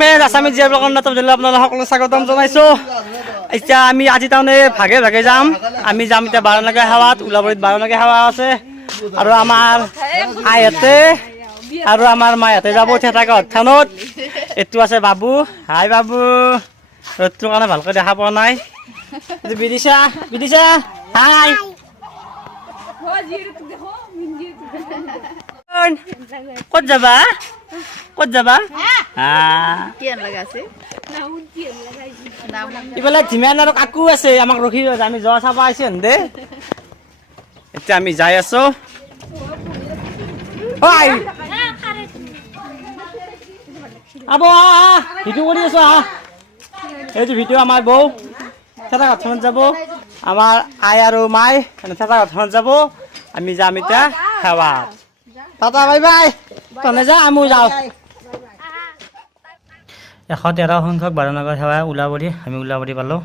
Friend Assamese জীয়া ব্লগৰ নাটক দিলে আপোনালোক সকলো স্বাগতম জনাইছোঁ। এতিয়া আমি আজি তাৰমানে ভাগে ভাগে যাম। আমি যাম এতিয়া বাৰনাগা সেৱাত, ওলাবৰীত বাৰনাগা সেৱা আছে আৰু আমাৰ আইহঁতে আৰু আমাৰ মাহঁতে যাব থেতাগত থানত। এইটো আছে বাবু। হাই বাবু, ৰ'দটোৰ কাৰণে ভালকৈ দেখা পোৱা নাই। বিদিশা, বিদিশা হাই। ক'ত যাবা, ক'ত যাবা? ইফালে ধীমান আৰু কাকু আছে, আমাক ৰখি আমি যোৱা চাব আহিছে দে। এতিয়া আমি যাই আছো। আব ভিডিঅ' কৰি আছো আহ। এইটো ভিডিঅ' আমাৰ বৌ থেতাগত যাব, আমাৰ আই আৰু মাই থেতাগত যাব। আমি যাম এতিয়া সেৱাত। Tata bye bye. তনে যা আমিও যাওঁ। 113 সংখ্যক বাৰনাগা সেৱা ওলাবৰী, আমি ওলাবৰী পালোঁ।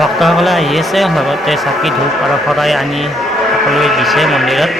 ভক্তসকলে আহি আছে, লগতে চাকি ধূপ আৰু শৰাই আনি সকলোৱে দিছে মন্দিৰত।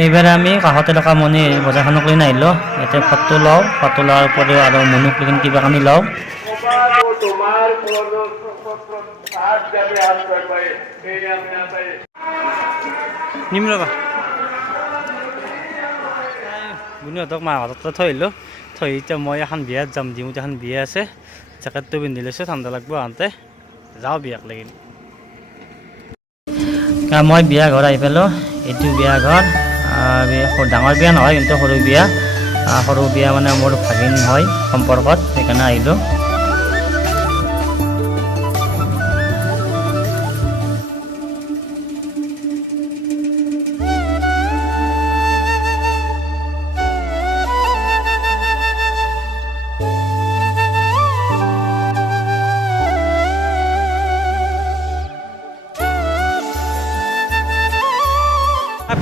এইবাৰ আমি কাষতে থকা মণি বজাৰখনক লৈ নাহিলোঁ। ইয়াতে ফটো লওঁ, ফটো লোৱাৰ উপৰিও আৰু মনুক লৈ কিবা কানি লওঁ। নিম ৰবা বুনিহঁতক মাহঁতক থৈ আহিলোঁ। থৈ এতিয়া মই এখন বিয়াত যাম, ডিমুত এখন বিয়া আছে। জেকেটটো পিন্ধি লৈছোঁ, ঠাণ্ডা লাগিব আহোঁতে। যাওঁ বিয়াক লাগিল। মই বিয়া ঘৰ আহি পালোঁ। এইটো বিয়া ঘৰ, ডাঙৰ বিয়া নহয় কিন্তু সৰু বিয়া। সৰু বিয়া মানে মোৰ ভাগিন হয় সম্পৰ্কত, সেইকাৰণে আহিলোঁ।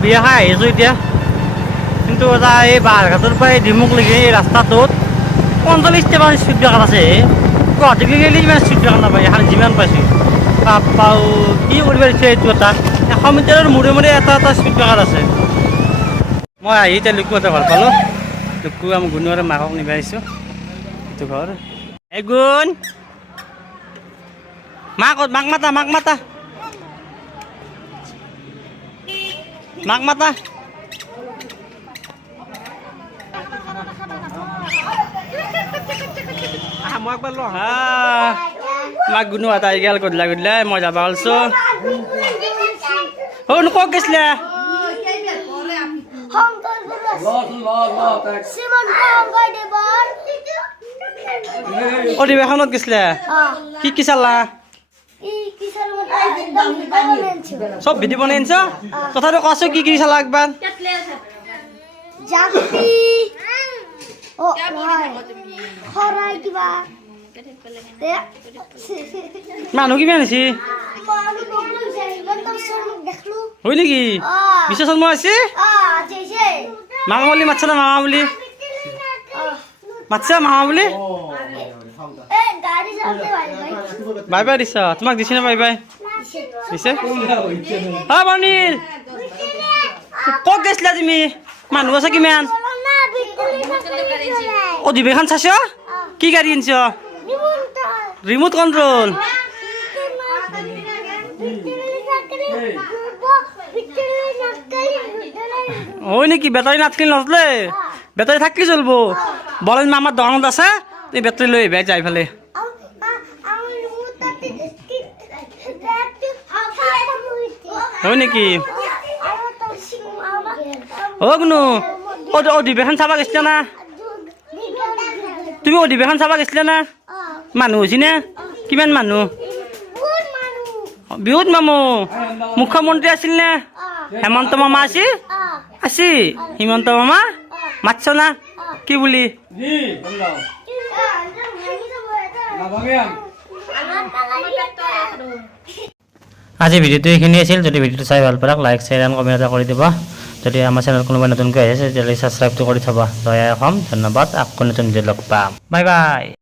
বিয়া খাই আহিছোঁ এতিয়া, কিন্তু এটা এই বাৰঘাটৰ পৰা এই ডিমুক লাগি এই ৰাস্তাটোত 45টামান স্পীড ব্ৰেকাৰ আছে। গুৱাহাটীক লাগি ইমান স্পীড ব্ৰেকাৰ নাপায়, এখন যিমান পাইছোঁ পাওঁ। কি কৰিব দিছে এইটো, এটা 100 মিটাৰৰ মূৰে মূৰে এটা এটা স্পীড ব্ৰেকাৰ আছে। মই আহি এতিয়া লুকুহঁতৰ ঘৰ পালোঁ। লুকু আমাৰ গুণৰে মাকক নিব আহিছোঁ। এইটো ঘৰ। এই গুণ মাক মাতা, মাক মাতা, মাক মাতা। মই একবাৰ ল মাক গুণো এটা আহি গেল গধূলা গধূলা। মই যাবা ওলছোঁ। ক'ত গৈছিলে? অধিৱেশনত গৈছিলে? কি কি চালা? সব ভিডিও বনাই আনছ কথাটো কছ কি কি চালা একবাৰ জাপি ও খৰাই কিবা মানুহ কিমান আছে হয় নেকি বিশ্বনাথ শৰ্মা আছে মামা বুলি মাতছা না মামা বুলি মাতছা মামা বুলি বাই বাই দিছ তোমাক দিছে না বাই বাই দিছে হা বনিল ক'ত গৈছিলা তুমি মানুহ আছে কিমান অধিৱেশন চাইছ কি গাড়ী আনিছ ৰিমোট কণ্ট্ৰল হয় নেকি বেটাৰী নাথাকিলে নচলে বেটাৰী থাকি চলব বলেন আমাৰ দোকানত আছে এই বেটাৰী লৈ আহিবা যাই ফেলে হয় নেকি অ কোনো অধিৱেশন চাবা গৈছিলা না তুমি অধিৱেশন চাবা গৈছিলা না মানুহ হৈছে না কিমান মানুহ বিহুত মামু মুখ্যমন্ত্ৰী আছিল না হেমন্ত মামা আছিল আছিল হিমন্ত মামা মাতছ না কি বুলি আজি ভিডিঅ'টো এইখিনি আছিল যদি ভিডিঅ'টো চাই ভাল পাওক লাইক শ্বেয়াৰ এণ্ড কমেণ্ট এটা কৰি দিব যদি আমাৰ চেনেল কোনোবাই নতুনকৈ আহিছে তেতিয়াহ'লে ছাবস্ক্ৰাইবটো কৰি থ'বা জয় অসম ধন্যবাদ আকৌ নতুন ভিডিঅ' লগ পাম বাই বাই